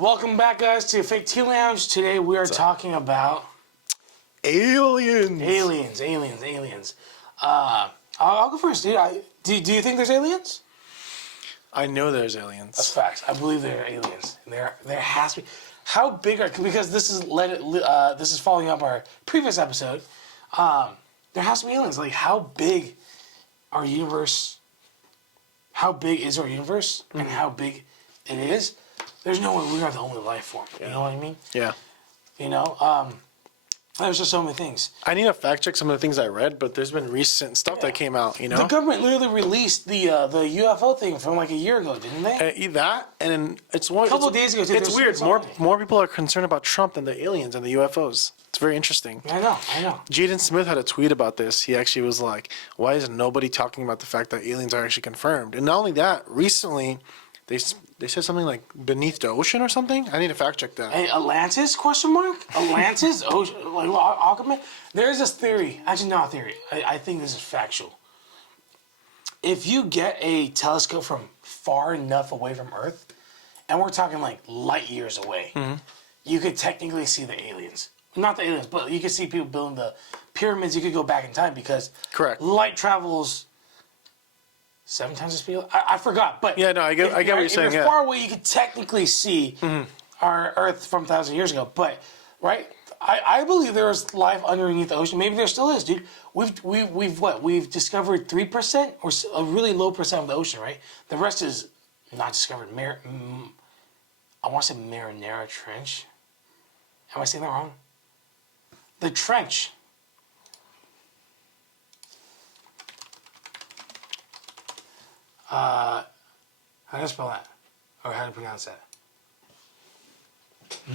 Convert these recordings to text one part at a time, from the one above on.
Welcome back, guys, to Fake Tea Lounge. Today we are talking about aliens. Aliens. I'll go first, dude. Do you think there's aliens? I know there's That's aliens. facts. I believe there are aliens. And there has to be. How big are, because this is following up our previous episode. There has to be aliens. Like, how big our universe? How big is our universe, and how big it is? There's no way we are the only life form. You know what I mean? Yeah. You know, there's just so many things. I need to fact check some of the things I read, but there's been recent stuff that came out, you know? The government literally released the UFO thing from like a year ago, didn't they? That, and it's one. A couple of days ago, too, It's there weird. was More something. more people are concerned about Trump than the aliens and the UFOs. It's very interesting. I know. Jaden Smith had a tweet about this. He actually was like, "Why is nobody talking about the fact that aliens are actually confirmed?" And not only that, recently they said something like beneath the ocean or something. I need to fact check that. Hey, Atlantis? Question mark? Atlantis? Ocean? Like Aquaman? There's this theory. Actually, not a theory. I think this is factual. If you get a telescope from far enough away from Earth, and we're talking like light years away, you could technically see the aliens. Not the aliens, but you could see people building the pyramids. You could go back in time because Correct. light travels 7 times the speed. I forgot, but Yeah, no, I get what you're saying. If you're Yeah. far away, you could technically see our Earth from 1,000 years ago. But right, I believe there was life underneath the ocean. Maybe there still is, dude. We've discovered 3% or a really low percent of the ocean, right? The rest is not discovered. I want to say Marinara Trench. Am I saying that wrong? The trench. How do you spell that? Or how do you pronounce that?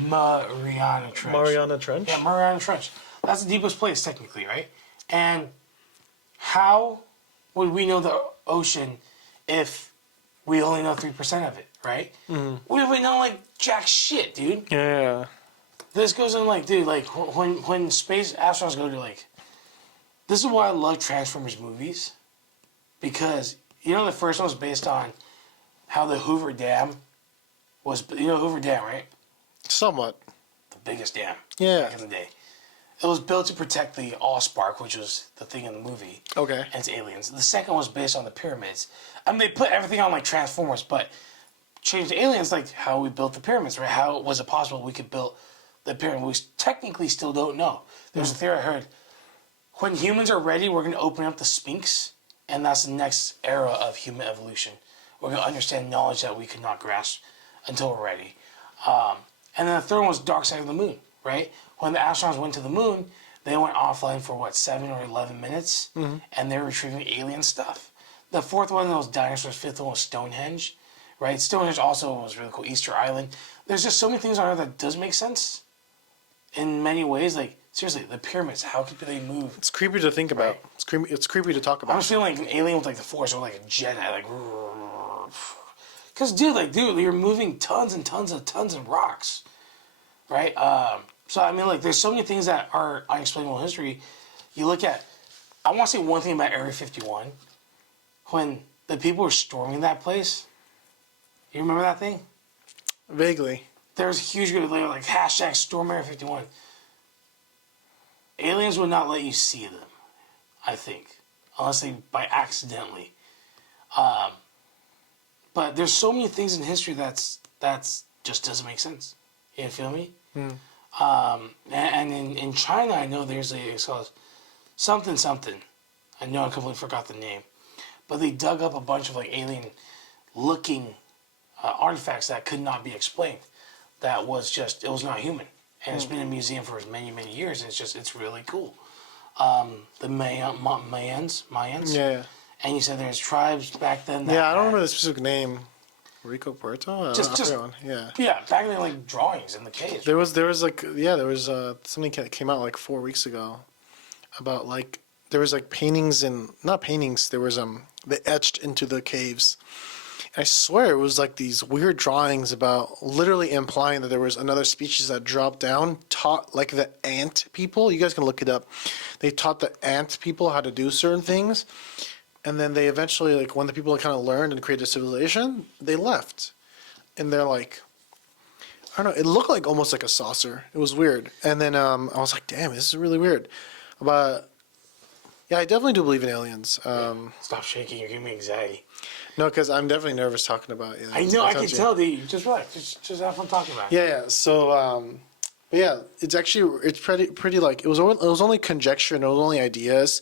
Mariana Trench. Mariana Trench. Yeah, Mariana Trench. That's the deepest place, technically, right? And how would we know the ocean if we only know 3% of it, right? We know, like, jack shit, dude. Yeah. This goes in, like, dude, like, when space astronauts go to, like... This is why I love Transformers movies. Because, you know, the first one was based on how the Hoover Dam was... You know Hoover Dam, right? Somewhat. The biggest dam Yeah. back in the day. It was built to protect the Allspark, which was the thing in the movie. Okay. And it's aliens. The second was based on the pyramids. I mean, they put everything on, like, Transformers, but changed the aliens, like, how we built the pyramids, right? How was it possible we could build the pyramid? We technically still don't know. There's a theory I heard. When humans are ready, we're going to open up the Sphinx, and that's the next era of human evolution. We're going to understand knowledge that we could not grasp until we're ready. And then the third one was Dark Side of the Moon, right? When the astronauts went to the moon, they went offline for, 7 or 11 minutes, and they were retrieving alien stuff. The fourth one was dinosaurs. Fifth one was Stonehenge, right? Stonehenge also was really cool. Easter Island. There's just so many things on Earth that does make sense in many ways. Like, seriously, the pyramids, how could they move? It's creepy to think about. Right. It's creepy to talk I'm about. just feeling like an alien with, like, the Force or, like, a Jedi, like... Because, dude, you're moving tons of rocks, right? So, I mean, like, there's so many things that are unexplainable in history. You look at... I want to say one thing about Area 51. When the people were storming that place, you remember that thing? Vaguely. There was a huge group, they were like, hashtag Storm Area 51. Aliens would not let you see them, I think. Unless they, by accidentally. But there's so many things in history that's just doesn't make sense. You feel me? And in China, I know there's it's called something. I know I completely forgot the name. But they dug up a bunch of, like, alien-looking artifacts that could not be explained. That was just, it was not human. And it's been in a museum for many, many years, and it's really cool. The Mayans? Yeah. And you said there's tribes back then that Yeah, I don't had- remember the specific name. Rico Puerto? Just- Yeah. Yeah, back then, like, drawings in the caves. There was something that came out like 4 weeks ago about, like, there was, like, paintings and not paintings, there was they etched into the caves. And I swear it was like these weird drawings about literally implying that there was another species that dropped down, taught, like, the ant people. You guys can look it up. They taught the ant people how to do certain things. And then they eventually, like, when the people kind of learned and created a civilization, they left. And they're like, I don't know. It looked like almost like a saucer. It was weird. And then I was like, damn, this is really weird. But yeah, I definitely do believe in aliens. Stop shaking. You're giving me anxiety. No, because I'm definitely nervous talking about aliens. I know. I can told you. tell, dude. Just relax. Just have fun talking about it. Yeah, yeah. So, but yeah, it's pretty like it was only conjecture and it was only ideas.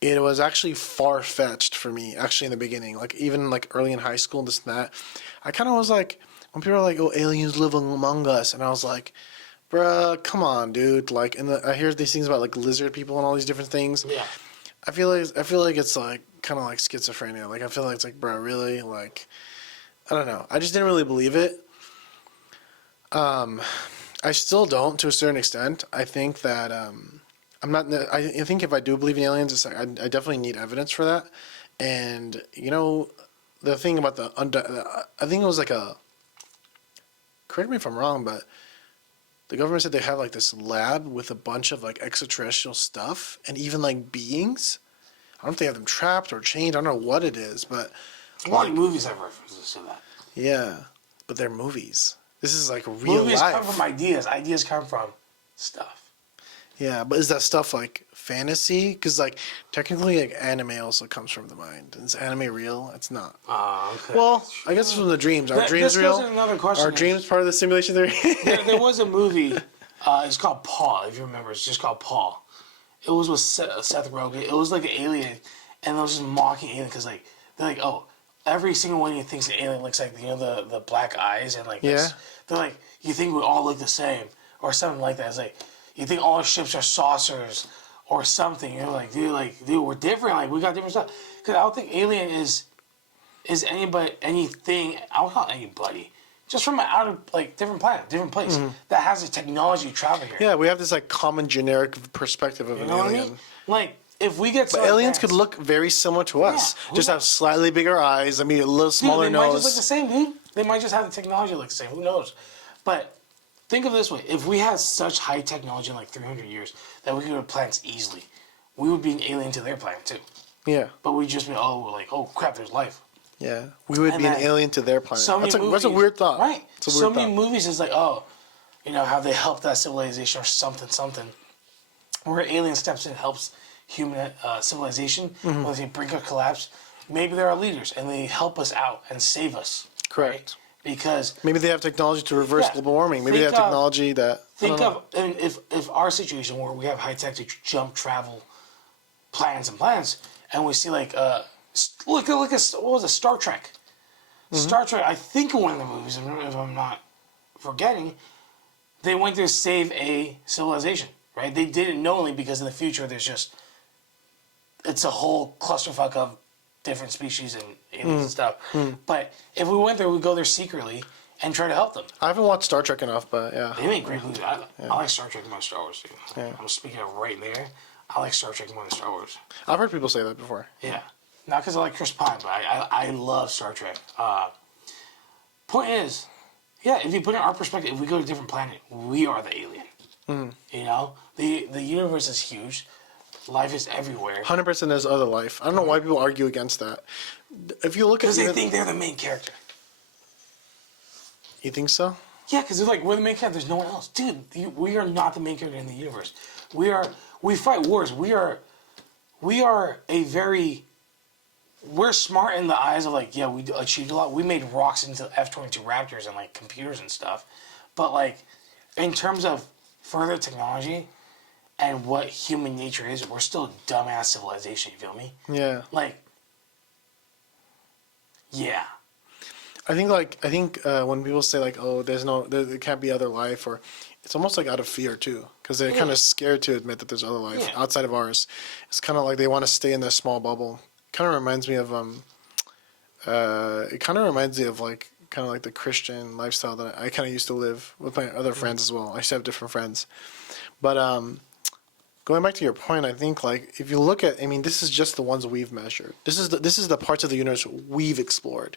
It was actually far fetched for me actually in the beginning, like even like early in high school and this and that. I kind of was like when people are like, "Oh, aliens live among us," and I was like, "Bruh, come on, dude!" Like, and I hear these things about like lizard people and all these different things. Yeah. I feel like it's like kind of like schizophrenia. Like I feel like it's like, bro, really? Like, I don't know. I just didn't really believe it. I still don't to a certain extent. I think that I'm not. I think if I do believe in aliens, it's like I definitely need evidence for that. And you know, the thing about I think it was like a. Correct me if I'm wrong, but the government said they have like this lab with a bunch of like extraterrestrial stuff and even like beings. I don't know if they have them trapped or chained. I don't know what it is, but A lot of movies have references to that. yeah, but they're movies. This is like real Movies life. come from ideas. Ideas come from stuff. Yeah, but is that stuff like fantasy? Because like technically, like anime also comes from the mind. Is anime real? It's not. Oh, okay. Well, I guess it's from the dreams. Are This dreams goes real? into another question. Are dreams part of the simulation theory? There was a movie. It's called Paul. If you remember, it's just called Paul. It was with Seth Rogen. It was like an alien, and they was just mocking alien because like they're like, oh, every single one of you thinks the alien looks like the black eyes and like this. Yeah. They're like, you think we all look the same or something like that. It's like you think all ships are saucers or something. You're like, dude, we're different. Like we got different stuff. Because I don't think alien is anything. I don't call it anybody. Just from an out of like different planet, different place that has the technology to travel here. Yeah, we have this like common generic perspective of You an know what I alien. mean? Like if we get But aliens could look very similar to us. Yeah, Just have slightly bigger eyes. I mean, a little Dude, smaller they might just look nose. the same, dude. They might just have the technology look the same. Who knows? But think of it this way: if we had such high technology in like 300 years that we could go to planets easily, we would be an alien to their planet too. Yeah, But we'd just be oh crap, there's life. yeah. We would And be an then alien to their planet. So many That's a movies- weird thought. right? It's a So weird many thought. movies is like how they help that civilization or something. Where alien steps in and helps human civilization Mm-hmm. when they brink of collapse. Maybe they're our leaders and they help us out and save us. Correct. Right? Because Maybe they have technology to reverse Yeah. global warming. Maybe they have Think of- technology that. I think don't know. of and if our situation where we have high tech to jump travel plans and plans, and we see like look at what was it, Star Trek. Mm-hmm. Star Trek. I think in one of the movies, if I'm not forgetting, they went to save a civilization. Right? They did it knowingly because in the future it's a whole clusterfuck of different species and aliens and stuff. But if we went there, we'd go there secretly and try to help them. I haven't watched Star Trek enough, but yeah. They make great movies. I like Star Trek more than Star Wars, dude. I'm speaking of right there. I like Star Trek more than Star Wars. I've heard people say that before. Yeah. Not because I like Chris Pine, but I love Star Trek. Point is, yeah, if you put it in our perspective, if we go to a different planet, we are the alien. You know? The universe is huge. Life is everywhere. 100% there's other life. I don't know why people argue against that. If you look at Because they even- think they're the main character. You think so? Yeah, because they're like, we're the main character. There's no one else. Dude, we are not the main character in the universe. We fight wars. We are we're smart in the eyes of like, yeah, we achieved a lot. We made rocks into F-22 Raptors and like computers and stuff. But like, in terms of further technology and what human nature is, we're still a dumbass civilization, you feel me? Yeah. Like, yeah. I think when people say like, oh, there can't be other life, or it's almost like out of fear too, because they're kind of scared to admit that there's other life Yeah. outside of ours. It's kind of like they want to stay in their small bubble. Kind of reminds me of it kind of reminds me of like kind of like the Christian lifestyle that I kind of used to live with my other friends as well. I used to have different friends, but going back to your point, I think like if you look at, I mean, this is just the ones we've measured. This is the parts of the universe we've explored.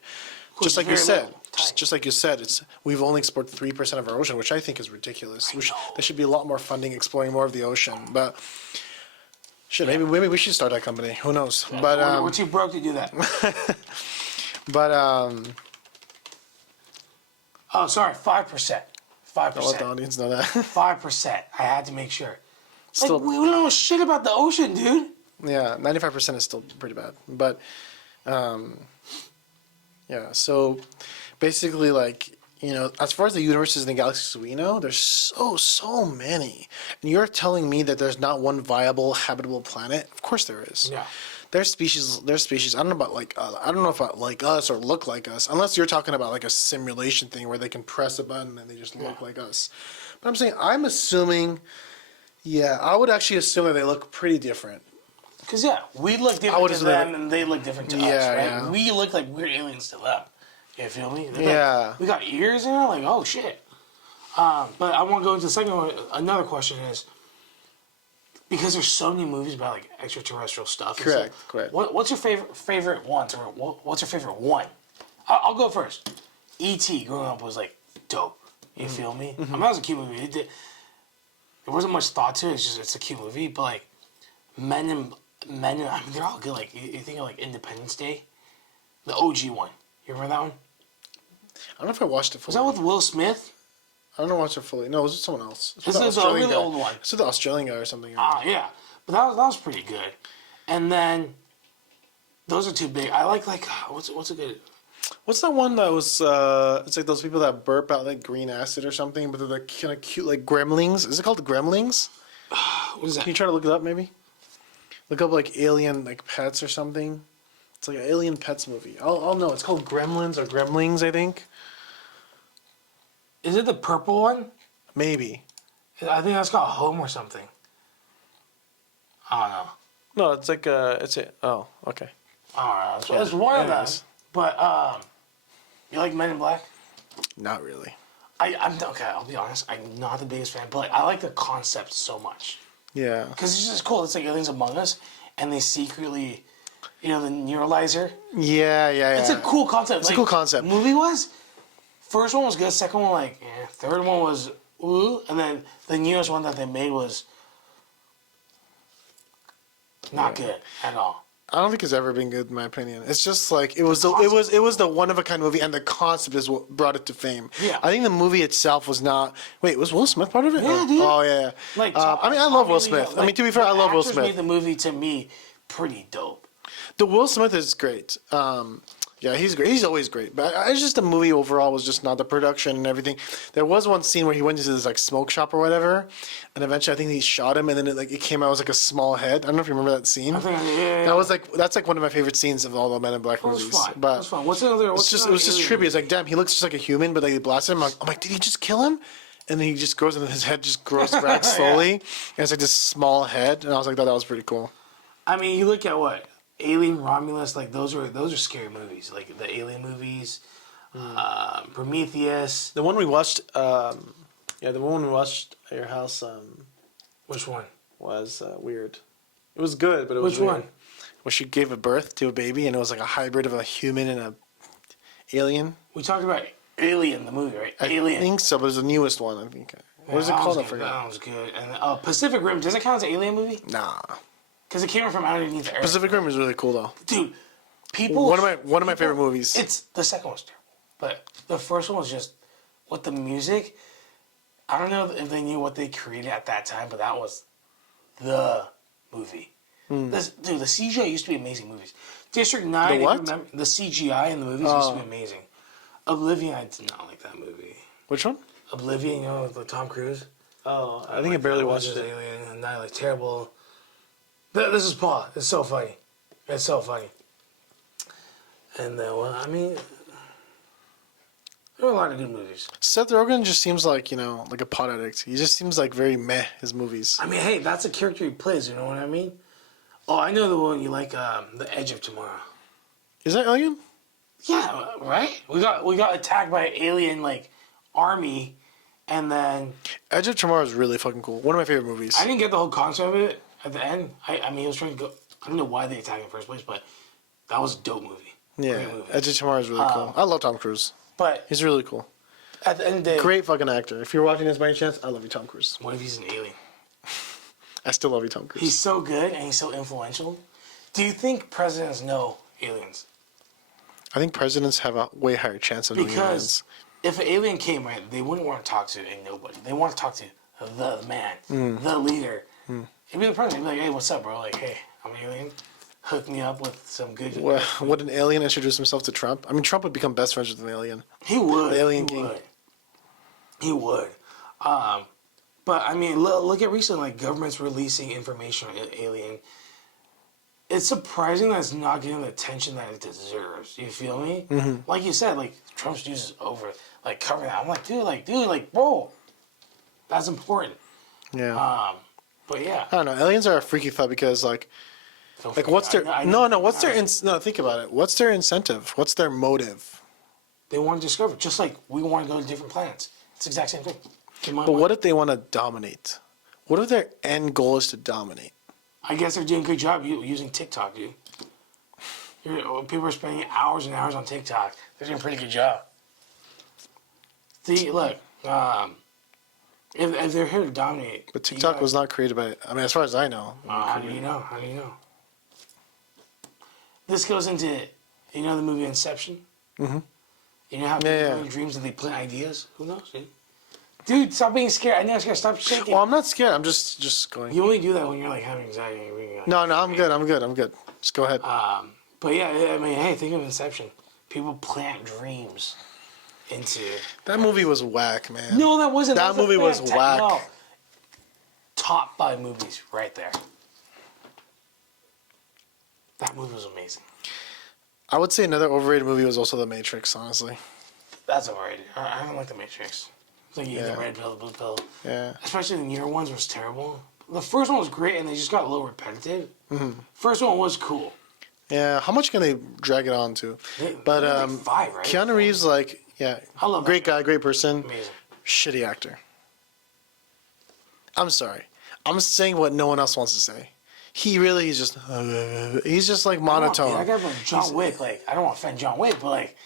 Just like you very said, little, tiny. just like you said, we've only explored 3% of our ocean, which I think is ridiculous. There should be a lot more funding exploring more of the ocean. But shit, maybe we should start that company. Who knows? But We're too broke to do that. but Oh, sorry, 5%. 5%. Don't let the audience know that. 5%. I had to make sure. Still, Like, we don't know shit about the ocean, dude. yeah, 95% is still pretty bad. But, yeah, so basically, like, as far as the universes and the galaxies we know, there's so many. And you're telling me that there's not one viable, habitable planet? Of course there is. Yeah. There's species. I don't know about I don't know about like us or look like us, unless you're talking about like a simulation thing where they can press a button and they just look like us. But I'm assuming, yeah, I would actually assume that they look pretty different. Because, yeah, we look different to them and they look different to us, right? Yeah. We look like we're aliens to them. You feel me? Yeah. Like, we got ears in there, like, oh, shit. But I want to go into the second one. Another question is, because there's so many movies about, like, extraterrestrial stuff. Correct. What's your favorite ones? Or what's your favorite one? I'll go first. E.T. growing up was, like, dope. You feel me? I mean, that was a cute movie. There wasn't much thought to it. It's a cute movie. But, like, Men in, I mean, they're all good. Like, you think of, like, Independence Day? The OG one. You remember that one? I don't know if I watched it fully. Was that with Will Smith? I don't know watch it fully. No, it was with someone else. This is a really old one. It's with the Australian guy or something. Yeah. But that was pretty good. And then, those are two big. I like what's a good... What's that one that was, it's like those people that burp out like green acid or something, but they're like kind of cute, like gremlins. Is it called gremlins? What is that? Can you try to look it up maybe? Look up like alien like pets or something. It's like an alien pets movie. I'll know. It's called Gremlins or Gremlings, I think. Is it the purple one? Maybe. I think that's called Home or something. I don't know. No, it's like it's it. Oh, okay. I don't know. It's one of them. Anyways. But you like Men in Black? Not really. I'm okay. I'll be honest. I'm not the biggest fan, but like, I like the concept so much Yeah. because it's just cool. It's like aliens among us, and they secretly, the neuralizer. Yeah. It's a cool concept. It's a cool concept. Movie was. First one was good. Second one, like, eh. Third one was ooh, and then the newest one that they made was not good at all. I don't think it's ever been good in my opinion. It's just like it was the one of a kind movie, and the concept is what brought it to fame. Yeah. I think the movie itself was not. Wait, was Will Smith part of it? Yeah, dude. Oh yeah. Like, I mean, I love Will Smith. I mean, to be fair, I love Will Smith. Made Smith. the movie to me pretty dope. The Will Smith is great. Yeah, he's great. He's always great. But it's just the movie overall was just not the production and everything. There was one scene where he went into this like smoke shop or whatever, and eventually I think he shot him, and then it came out as like a small head. I don't know if you remember that scene. I think, yeah. That's like one of my favorite scenes of all the Men in Black movies. Fun. But That's fun. What's another? it was just trippy. It's like, damn, he looks just like a human, but they blasted him. I'm like, did he just kill him? And then he just grows, and his head just grows back slowly, and it's like this small head. And I was like, that was pretty cool. I mean, you look at what Alien, Romulus, like those are scary movies. Like the Alien movies, Prometheus. The one we watched, the one we watched at your house, Which one? was weird. It was good, but it was Which weird. one? Where she gave a birth to a baby, and it was like a hybrid of a human and a alien. We talked about Alien, the movie, right? I Alien. think so, but it's the newest one. I think. What is it That called? I was good. forgot. That was good. And Pacific Rim, does it count as an Alien movie? Nah. Because it came from underneath the earth. Pacific Rim is really cool though. Dude, people. One of my favorite movies. It's the second one's terrible, but the first one was just with the music. I don't know if they knew what they created at that time, but that was the movie. The CGI used to be amazing movies. District 9, The if you what? remember, the CGI in the movies used to be amazing. Oblivion, I did not like that movie. Which one? Oblivion, with Tom Cruise. Oh, I think I barely watched it. Alien, and not like terrible. This is Paul. It's so funny. It's so funny. And then, I mean, there are a lot of good movies. Seth Rogen just seems like like a pot addict. He just seems like very meh. His movies. I mean, hey, that's a character he plays. You know what I mean? Oh, I know the one you like. The Edge of Tomorrow. Is that Alien? Yeah, right. We got attacked by an alien army, and then Edge of Tomorrow is really fucking cool. One of my favorite movies. I didn't get the whole concept of it at the end. I mean, he was trying to go. I don't know why they attacked in the first place, but that was a dope movie. Yeah, Great movie. Edge of Tomorrow is really cool. I love Tom Cruise. But He's really cool. at the end of the day, Great fucking actor. If you're watching this by any chance, I love you, Tom Cruise. what if he's an alien? I still love you, Tom Cruise. He's so good and he's so influential. Do you think presidents know aliens? I think presidents have a way higher chance of knowing aliens. Because if an alien came, right, they wouldn't want to talk to a nobody. They want to talk to the man, the leader. It'd be the president. He'd be like, hey, what's up, bro? Like, hey, I'm an alien. Hook me up with some good. Well, would an alien introduce himself to Trump? I mean, Trump would become best friends with an alien. He would. The alien he king. would. He would. But I mean, look at recent like governments releasing information on alien. It's surprising that it's not getting the attention that it deserves. You feel me? Mm-hmm. Like you said, like Trump's news is over. Like covering that. I'm like, dude, bro, that's important. Yeah. But yeah, I don't know. Aliens are a freaky thought because like what's their think about it. What's their incentive? What's their motive? They want to discover, just like we want to go to different planets. It's the exact same thing. But what if they want to dominate? What if their end goal is to dominate? I guess they're doing a good job using TikTok, dude. People are spending hours and hours on TikTok. They're doing a pretty good job. See, look, if they're here to dominate. But TikTok was not created by. I mean, as far as I know. How do you know? How do you know? This goes into, the movie Inception? Mm-hmm. You know how people go in dreams and they plant ideas? Who knows, dude? Dude, stop being scared. I know you're scared. Stop shaking. Well, I'm not scared. I'm just going. You only do that when you're like having anxiety. No, I'm good. Just go ahead. But yeah, I mean, hey, think of Inception. People plant dreams into. That movie was whack, man. No, that wasn't. That movie was whack. No. Top 5 movies right there. That movie was amazing. I would say another overrated movie was also The Matrix, honestly. That's overrated. I don't like The Matrix. It's like you get the red pill, the blue pill. Yeah. Especially the newer ones was terrible. The first one was great, and they just got a little repetitive. Mm-hmm. First one was cool. Yeah, how much can they drag it on to? But like 5, right? Keanu Reeves, I love great guy, great person. Amazing. Shitty actor. I'm sorry. I'm saying what no one else wants to say. He really is just he's just like monotone. I got John Wick. Like, I don't want to offend John Wick, but like,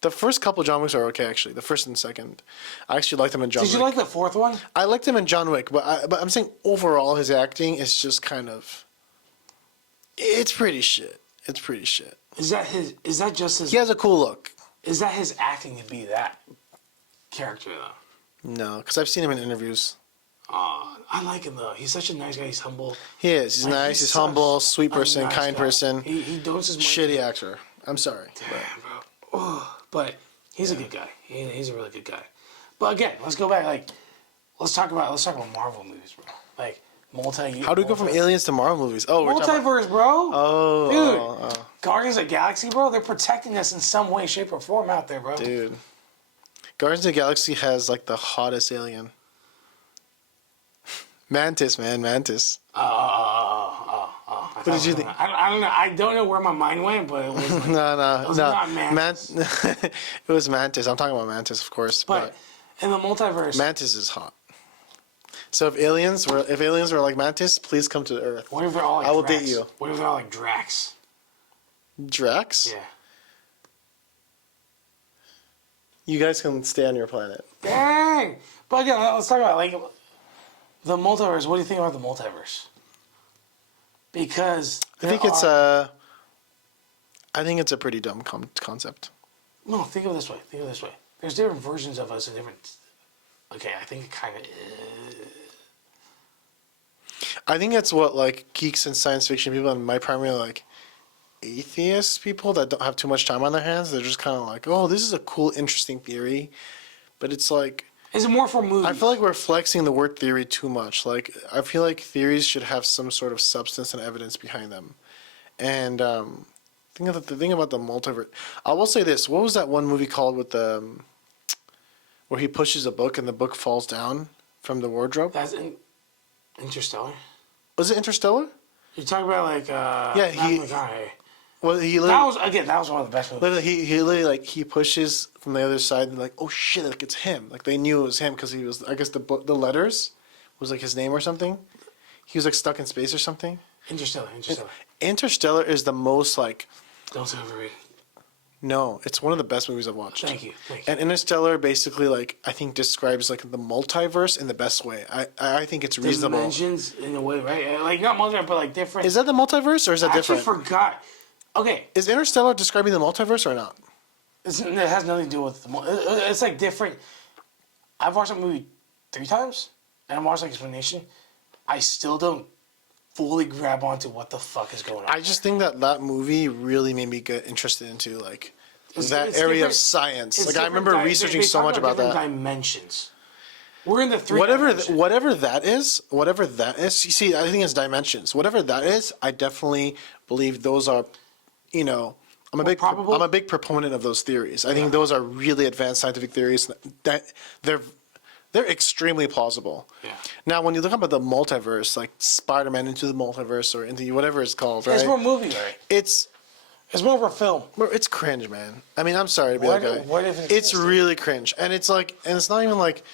the first couple John Wicks are okay, actually. The first and second, I actually liked him in John Wick. Did you like the fourth one? I liked him in John Wick, but I'm saying overall his acting is just kind of. It's pretty shit. Is that just his? He has a cool look. Is that his acting to be that character though? No, because I've seen him in interviews. I like him though. He's such a nice guy. He's humble. He is. He's nice. He's humble, sweet person, nice kind guy. person. He doses money. Shitty actor. I'm sorry. Damn, bro. Oh, but he's a good guy. He's a really good guy. But again, let's go back. Like, let's talk about Marvel movies, bro. Like How do we go from aliens to Marvel movies? Oh, we're talking about... multiverse, bro. Oh, dude. Guardians of the Galaxy, bro. They're protecting us in some way, shape, or form out there, bro. Dude. Guardians of the Galaxy has like the hottest alien. Mantis, man, Mantis. What did you think? I don't know. I don't know where my mind went, but it was like, no. it was not Mantis. It was Mantis. I'm talking about Mantis, of course. But in the multiverse, Mantis is hot. So if aliens were like Mantis, please come to Earth. What if they're all like I will Drax? date you. What if they're all like Drax? Drax? Yeah. You guys can stay on your planet. Dang! But again, let's talk about like the multiverse. What do you think about the multiverse? Because I think it's a pretty dumb concept. No, think of it this way. There's different versions of us and different. Okay, I think it kind of is. I think it's what like geeks and science fiction people and my primary like atheist people that don't have too much time on their hands. They're just kind of like, oh, this is a cool, interesting theory, but it's like. Is it more for movies? I feel like we're flexing the word theory too much. Like I feel like theories should have some sort of substance and evidence behind them. And the thing about the multiverse. I will say this: what was that one movie called with the where he pushes a book and the book falls down from the wardrobe? That's Interstellar. Was it Interstellar? You're talking about like Yeah, well, that was one of the best movies. Literally, he literally like he pushes from the other side and like, oh shit, like it's him. Like they knew it was him because he was. I guess the letters was like his name or something. He was like stuck in space or something. Interstellar. Interstellar is the most like. Don't say overrated. No, it's one of the best movies I've watched. Thank you. And Interstellar basically like I think describes like the multiverse in the best way. I think it's reasonable. Dimensions in a way, right? Like not multiverse, but like different. Is that the multiverse or is that different? I actually forgot. Okay. Is Interstellar describing the multiverse or not? it has nothing to do with it's like different. I've watched that movie 3 times, and I watched like explanation. I still don't fully grab onto what the fuck is going on. I just think that movie really made me get interested into like It's that area of different- science. it's Like I different remember researching they so talk much about different that. Dimensions. We're in the 3. Whatever that is, you see, I think it's dimensions. Whatever that is, I definitely believe those are, you know, I'm probable? a big proponent of those theories. I think those are really advanced scientific theories that they're extremely plausible. Yeah. Now, when you look about the multiverse, like Spider-Man into the multiverse or into whatever it's called, right? It's more movie, right? It's more of a film. it's cringe, man. I mean, I'm sorry to be What- that guy. what if it's It's cringe? really cringe, and it's like, and it's not even like.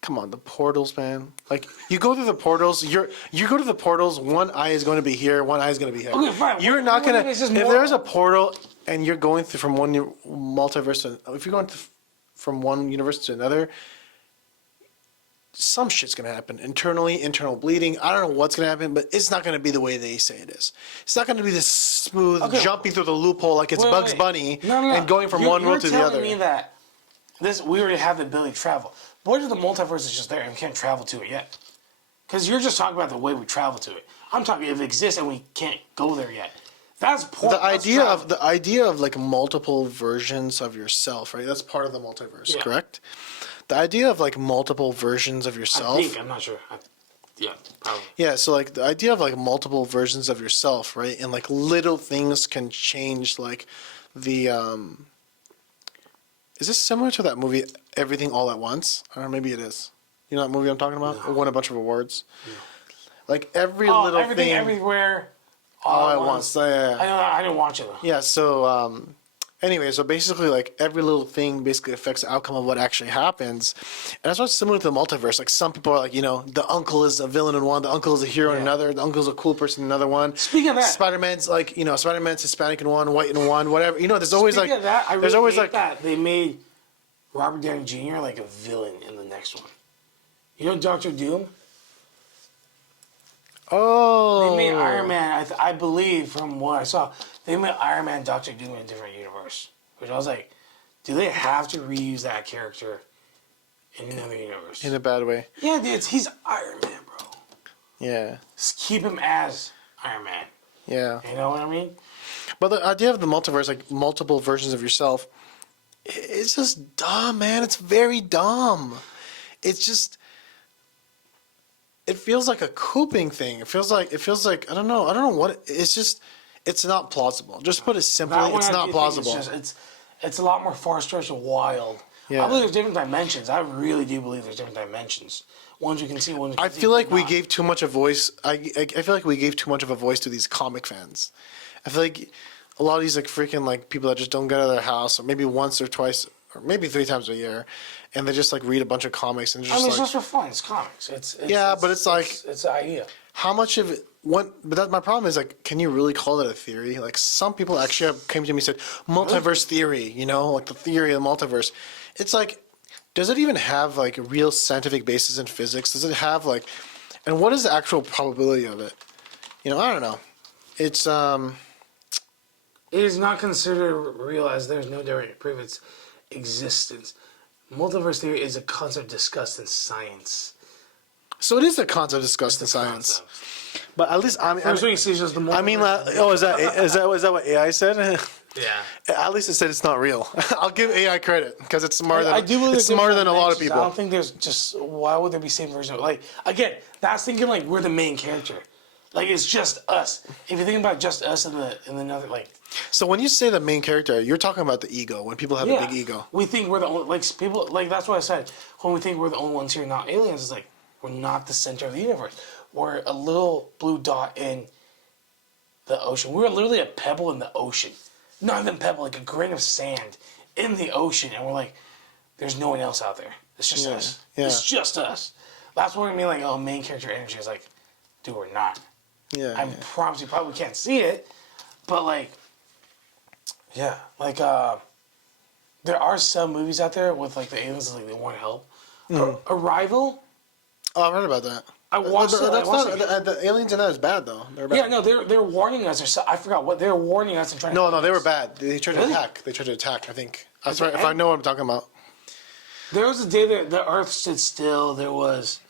Come on, the portals, man. Like you go through the portals, you go to the portals. One eye is going to be here, one eye is going to be here. Okay, fine. You're not What gonna. if it's just If more- there's a portal and you're going through from one multiverse to, if you're going from one universe to another, some shit's gonna happen internally, internal bleeding. I don't know what's gonna happen, but it's not gonna be the way they say it is. It's not gonna be this smooth Okay. jumping through the loophole like it's Wait, Bugs wait. Bunny No. and going from one world to the You're other. telling me that we already have the ability to travel. What if the multiverse is just there and we can't travel to it yet? Because you're just talking about the way we travel to it. I'm talking if it exists and we can't go there yet. That's The idea of like multiple versions of yourself, right? That's part of the multiverse, Yeah. correct? The idea of like multiple versions of I yourself. think, I'm not sure. Yeah, probably. Yeah, so like the idea of like multiple versions of yourself, right? And like little things can change like the is this similar to that movie Everything All at Once? Or maybe it is. You know that movie I'm talking about? It won a bunch of awards. Like every little everything, thing everywhere, all at once. Yeah. I didn't watch it though. Yeah, so anyway, so basically like every little thing basically affects the outcome of what actually happens. And that's what's similar to the multiverse. Like some people are like, you know, the uncle is a villain in one, the uncle is a hero in Yeah. another, the uncle's a cool person in another one. Speaking of that- Spider-Man's like, you know, Spider-Man's Hispanic in one, white in one, whatever. You know, there's always Speaking like of that, I really there's always hate like that they made Robert Downey Jr. like a villain in the next one. You know Doctor Doom? oh They made Iron Man, I believe, from what I saw, they made Iron Man Doctor Doom in a different universe. Which I was like, do they have to reuse that character in another universe? in a bad way. Yeah, dude, he's Iron Man, bro. Yeah. Just keep him as Iron Man. Yeah. You know what I mean? But the idea of the multiverse, like multiple versions of yourself, it's just dumb, man. It's very dumb. It's just, it feels like a coping thing. It feels like I don't know what. It's just, it's not plausible. Just put it simply, That one it's I not do think plausible. it's a lot more far-stretched and wild. Yeah. I believe there's different dimensions. I really do believe there's different dimensions. Ones you can see, ones you I can see. feel like we not. gave too much a voice. I feel like we gave too much of a voice to these comic fans. I feel like a lot of these like freaking like people that just don't get out of their house, or maybe once or twice, or maybe 3 times a year, and they just like read a bunch of comics and just I mean, like it's just for fun. It's comics. It's Yeah, but it's like- it's the idea. how much of it. What? But that my problem is like, can you really call it a theory? Like some people actually came to me and said multiverse theory. You know, like the theory of the multiverse. It's like, does it even have like a real scientific basis in physics? Does it have like, and what is the actual probability of it? You know, I don't know. It's It is not considered real as there is no direct proof of its existence. Multiverse theory is a concept discussed in science. so it is a concept discussed in science. Concept. But at least First thing you see is just the multiverse. I mean, is that what AI said? yeah. At least it said it's not real. I'll give AI credit because it's smarter than I do believe it's there's smarter different than a lot of dimensions. I people. don't think there's just why would there be same version of like again, that's thinking like we're the main character. Like it's just us. If you think about just us in another like So when you say the main character, you're talking about the ego. When people have a big ego. we think we're the only like people like that's what I said. When we think we're the only ones here, not aliens, it's like we're not the center of the universe. We're a little blue dot in the ocean. We're literally a pebble in the ocean. Not even pebble, like a grain of sand in the ocean, and we're like, there's no one else out there. It's just us. yeah. It's just us. That's what I mean. Like, oh, main character energy is like, dude, we're not. Yeah. I promise you probably can't see it, but like, yeah, like there are some movies out there with like the aliens like they want help. Arrival. Oh, I read about that. I watched it. That's not the aliens in that is bad though. They're bad. Yeah, no, they're warning us. Or so, I forgot what they were warning us and trying. No, they were bad. They tried to Really? attack. They tried to attack. I think. That's At right. the If I end? know what I'm talking about. There was a day that the Earth stood still. There was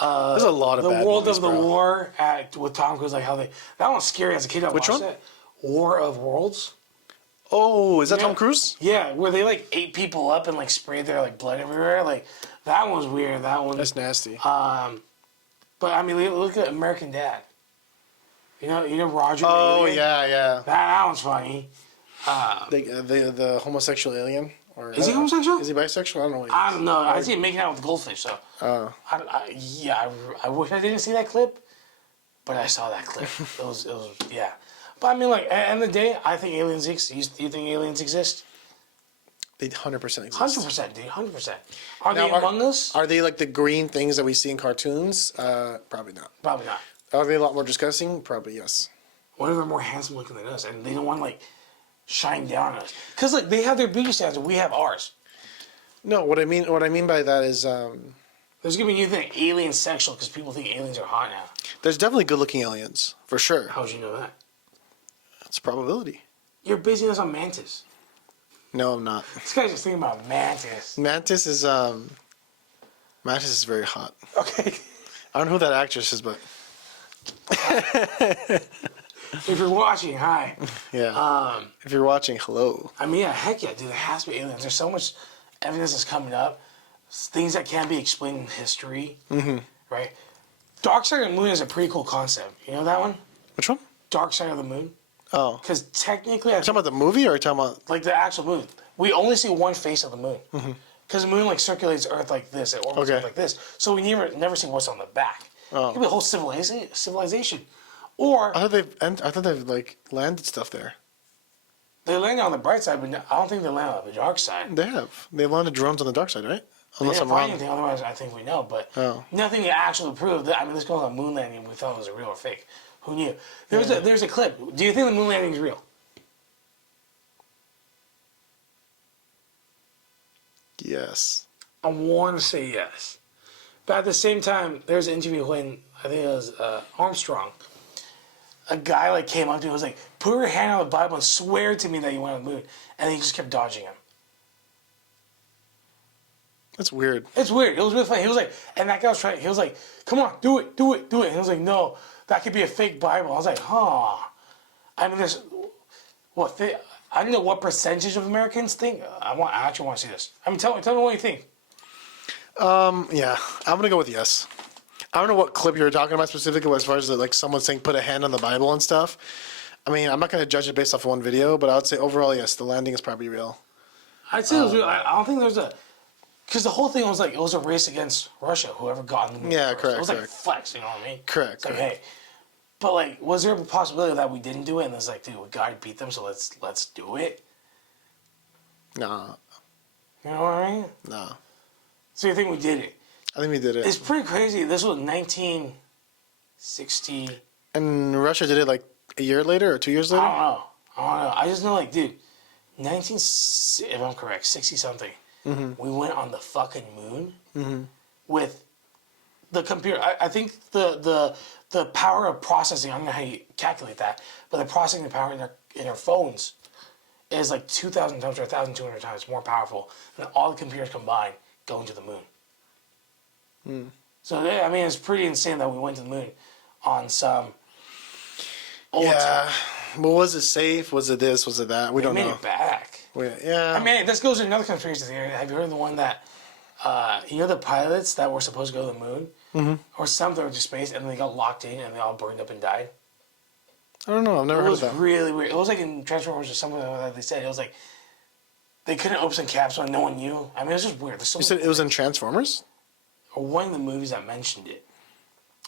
There's a lot of the bad World movies, of the bro. War with Tom Cruise. Like how that was scary as a kid. I Which watched one? It. War of Worlds. Oh, is that Yeah. Tom Cruise? Yeah, where they like ate people up and like sprayed their like blood everywhere. Like that one was weird. That one. That's nasty. But I mean, look at American Dad. You know Roger. the Oh alien? yeah. That one's funny. The homosexual alien. Or, Is he homosexual? Is he bisexual? I don't know. What he I is. don't know. I see him making out with goldfish. So I wish I didn't see that clip, but I saw that clip. It was yeah. But I mean, like at the end of the day, I think aliens exist. Do you think aliens exist? They 100% exist. 100%, dude. 100%. Are Now, they among us? Are they like the green things that we see in cartoons? Probably not. Probably not. Are they a lot more disgusting? Probably yes. What if they're more handsome looking than us, and they don't want to like shine down on us? Because like they have their beauty standards, and we have ours. No, what I mean by that is There's gonna be a new thing, alien sexual, because people think aliens are hot now. there's definitely good-looking aliens for sure. How'd you know that? It's a probability. You're basing this on Mantis. No, I'm not. This guy's just thinking about Mantis. Mantis is very hot. Okay. I don't know who that actress is, but If you're watching, hi. yeah. If you're watching, hello. I mean, yeah, heck yeah, dude. There has to be aliens. There's so much evidence that's coming up. Things that can't be explained in history. Mm-hmm. Right? Dark Side of the Moon is a pretty cool concept. You know that one? Which one? Dark Side of the Moon. Oh. Because technically, Talking about the movie or are you talking about? like the actual moon, we only see one face of the moon. Because the moon like circulates Earth like this, it orbits Okay. Earth like this. So we never see what's on the back. Oh. It could be a whole civilization. Or I thought they've like landed stuff there. they land on the bright side, but I don't think they land on the dark side. They have. They landed drones on the dark side, right? They Unless didn't I'm find wrong. anything, otherwise I think we know. But Oh. nothing to actually prove that. I mean, this goes on moon landing. We thought it was a real or fake. Who knew? There's a clip. Do you think the moon landing is real? Yes. I want to say yes. But at the same time, there's an interview when, I think it was Armstrong, a guy like came up to him and was like, put your hand on the Bible and swear to me that you went on the moon. And he just kept dodging him. That's weird. It's weird. It was really funny. He was like, and that guy was trying, he was like, come on, do it. And he was like, no, that could be a fake Bible. I was like, huh. I mean, I don't know what percentage of Americans think. I actually want to see this. I mean, tell me what you think. Yeah, I'm gonna go with yes. I don't know what clip you're talking about specifically, as far as like someone saying put a hand on the Bible and stuff. I mean, I'm not gonna judge it based off of one video, but I would say overall, yes, the landing is probably real. I'd say it was real. I don't think there's because the whole thing was like, it was a race against Russia, whoever got in the moon Yeah, first. correct, It was like correct. flex, you know what I mean? Correct, It's like, correct. hey. But like, was there a possibility that we didn't do it? And it's like, dude, we gotta beat them, so let's do it. Nah, You know what I mean? nah. So you think we did it? I think we did It's it. pretty crazy. This was 1960. And Russia did it like a year later or 2 years I later. don't know. I just know, like, dude, if I'm correct, 60 something. We went on the fucking moon with the computer. I think the power of processing. I don't know how you calculate that, but the processing power in our phones is like 2,000 times or 1,200 times more powerful than all the computers combined going to the moon. So yeah, I mean, it's pretty insane that we went to the moon on some old Yeah, but was it safe? Was it this? Was it that? We We don't made know. it back. Yeah. I mean, this goes to another conspiracy theory. Have you heard of the one that, you know, the pilots that were supposed to go to the moon, or some that were to space, and they got locked in and they all burned up and died? I don't know. I've never It heard was of that. really weird. It was like in Transformers or something that they said. It was like they couldn't open some caps, so no one knew. I mean, it was just weird. There's so You said it was in Transformers, or one of the movies that mentioned it.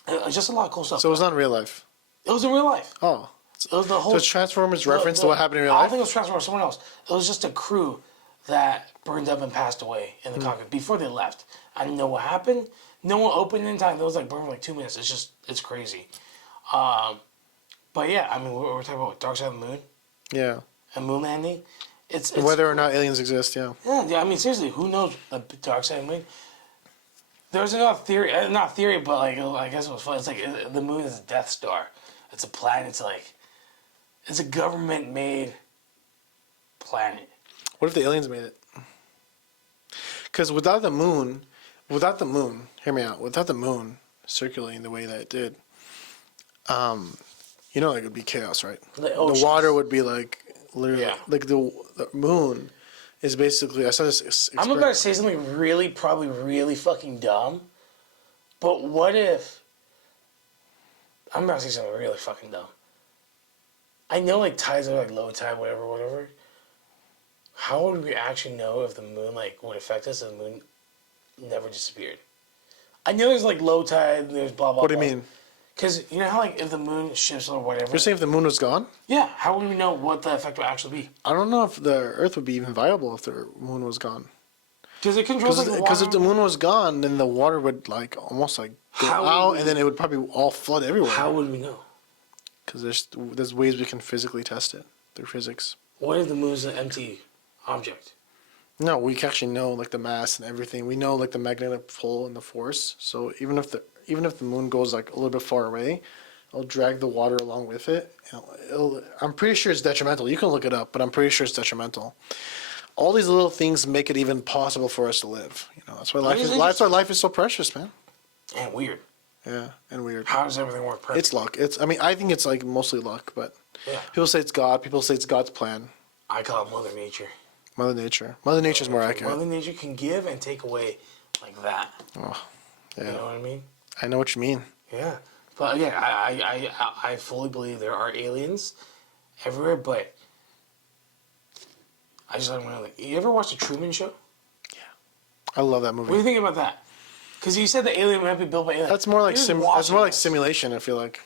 It was just a lot of cool stuff. so it was not in real life. It was in real life. Oh, It was the whole. so it's Transformers reference to what happened in real I don't life. think it was Transformers. Someone else. It was just a crew that burned up and passed away in the cockpit before they left. I didn't know what happened. No one opened in time. It was like burned for like 2 minutes. It's crazy. But yeah, I mean, we're talking about Dark Side of the Moon Yeah, and moon landing. It's whether or not aliens exist. Yeah. yeah. I mean, seriously, who knows the Dark Side of the Moon? There's another theory, not theory, but like I guess it was fun. It's like the moon is a Death Star. It's a planet. It's a government-made planet. What if the aliens made it? Because without the moon, hear me out. Without the moon circulating the way that it did, you know, like, it would be chaos, right? The The oceans. water would be like literally Yeah. like the moon is basically. I saw this. I'm about to say something probably really fucking dumb, but what if? I'm about to say something really fucking dumb. I know like tides are like low tide, whatever. How would we actually know if the moon like would affect us if the moon never disappeared? I know there's like low tide, there's blah blah. What do you blah. mean? Because you know how like if the moon shifts or whatever. You're saying if the moon was gone? Yeah. How would we know what the effect would actually be? I don't know if the Earth would be even viable if the moon was gone. Because it controls like the Because if water. the moon was gone, then the water would like almost like go How would out, we- and then it would probably all flood everywhere. How would we know? Because there's ways we can physically test it through physics. What if the moon's an empty object? No, we can actually know like the mass and everything. We know like the magnetic pull and the force. So even if the moon goes like a little bit far away, it'll drag the water along with it. I'm pretty sure it's detrimental. You can look it up, but I'm pretty sure it's detrimental. All these little things make it even possible for us to live. You know, that's why life is so precious, man. And weird. Yeah, and weird. How does everything work perfectly? It's luck. I think it's like mostly luck, but Yeah. people say it's God. People say it's God's plan. I call it Mother Nature. Mother Nature. Mother Nature's more accurate. Mother Nature can give and take away like that. Oh, You yeah. know what I mean? I know what you mean. Yeah. But again, I fully believe there are aliens everywhere, but I just don't know. Like, you ever watch the Truman Show? I love that What do movie. you think about that? Because you said the alien might be built by aliens. That's more like You're just that's watching more like us. simulation. I feel like.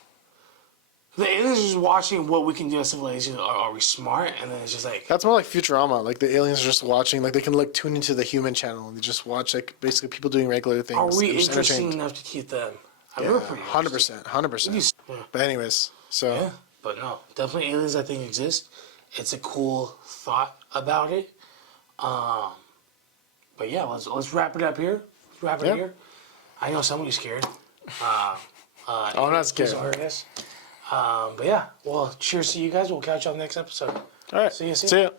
The aliens are just watching what we can do as civilization. Are we smart? And then it's just like, That's more like Futurama. Like the aliens are just watching. Like they can like tune into the human channel and they just watch like basically people doing regular things. are we They're just interesting entertained. enough to keep them? Yeah, We're pretty 100%, 100%. Yeah. But anyways, so Yeah, but no, definitely aliens I think exist. It's a cool thought about it. But yeah, let's wrap it up here. Let's wrap it Yeah. here. I know somebody's scared. Oh, I'm not scared. Please don't hurt us. But yeah, well, cheers to you guys. We'll catch you on the next episode. all right. See ya. See ya.